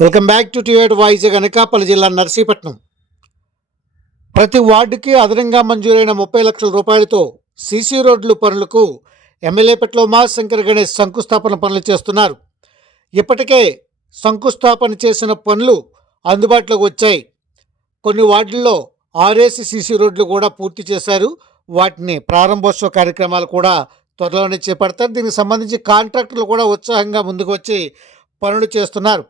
Welcome back to టివేట్ voice Anakapalli జిల్లా నర్సీపట్నం. ప్రతి వార్డుకి అదనంగా మంజూరైన ముప్పై లక్షల రూపాయలతో సీసీ రోడ్లు పనులకు ఎమ్మెల్యేపట్లో ఉమాశంకర్ గణేష్ శంకుస్థాపన పనులు చేస్తున్నారు. ఇప్పటికే శంకుస్థాపన చేసిన పనులు అందుబాటులోకి వచ్చాయి. కొన్ని వార్డుల్లో ఆర్ఏసీ సీసీ రోడ్లు కూడా పూర్తి చేశారు. వాటిని ప్రారంభోత్సవ కార్యక్రమాలు కూడా త్వరలోనే చేపడతారు. దీనికి సంబంధించి కాంట్రాక్టర్లు కూడా ఉత్సాహంగా ముందుకు వచ్చి పనులు చేస్తున్నారు.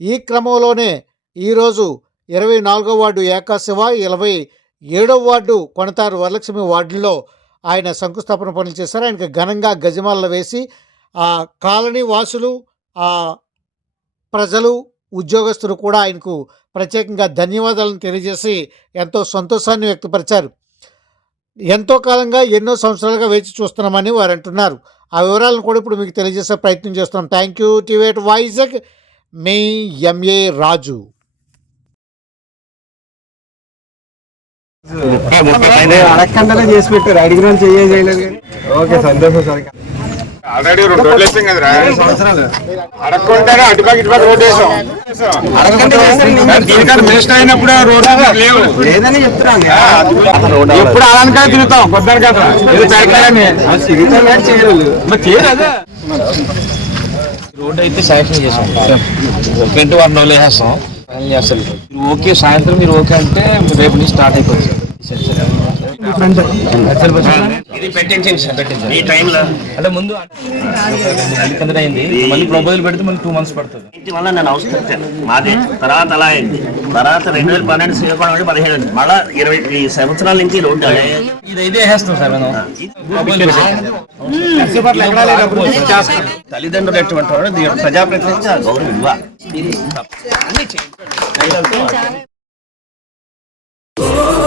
ఈ క్రమంలోనే ఈరోజు ఇరవై నాలుగో వార్డు ఏకాశివ ఇరవై ఏడవ వార్డు కొనతారు వరలక్ష్మి వార్డులో ఆయన శంకుస్థాపన పనులు చేశారు. ఆయనకి ఘనంగా గజమాల వేసి ఆ కాలనీ వాసులు ఆ ప్రజలు ఉద్యోగస్తులు కూడా ఆయనకు ప్రత్యేకంగా ధన్యవాదాలను తెలియజేసి ఎంతో సంతోషాన్ని వ్యక్తపరిచారు. ఎంతో కాలంగా ఎన్నో సంవత్సరాలుగా వేచి చూస్తున్నామని వారు అంటున్నారు ఆ వివరాలను కూడా ఇప్పుడు మీకు తెలియజేసే ప్రయత్నం చేస్తున్నాం. థ్యాంక్ యూ టివేట్ వైజాగ్. మీ ఎంఏ రాజు. అడగకుండానే చేసి పెట్టారు. అడిగిన వాళ్ళు చెయ్యే చేయలేదు కానీ. ఓకే సంతోషం సార్. ఆల్రెడీ రెండు రోడ్లు వేసాం కదరా. సంవత్సరాలు. అడగకుండానే అటుపక్క ఇటుపక్క రోడ్ వేసాం. అడగకుండా చేస్తారు. దీనికన్నా మినిస్టర్ అయినప్పుడు రోడ్ లేవు. లేదని ఎప్పుడు అలానికనే తిరుగుతాం. పొద్దున కదా చేయలేదు. మరి చేయరాదా రోడ్ అయితే శాంక్షన్ చేసాం ట్వంటీ వన్ రోజులు వేసేస్తాం ఫైనల్ చేస్తారు. మీరు ఓకే సాయంత్రం మీరు ఓకే అంటే రేపు నుంచి స్టార్ట్ అయిపోతుంది. పెట్టించండి ఈ టైంలో. అంటే ముందు కింద అయింది మళ్ళీ ప్రపోజల్ పెడితే మళ్ళీ టూ మంత్స్ పడుతుంది. ఇంటి వల్ల నేను అవసరం మాదే తర్వాత అలా అయింది. తర్వాత రెండు వేల పన్నెండు శ్రీకాకుళం పదిహేడు. మళ్ళా ఇరవై ఈ సంవత్సరాల నుంచి సార్ మనం. తల్లిదండ్రులు ఎటువంటి వాడు? ప్రజాప్రతినిధి గౌరవం ఓ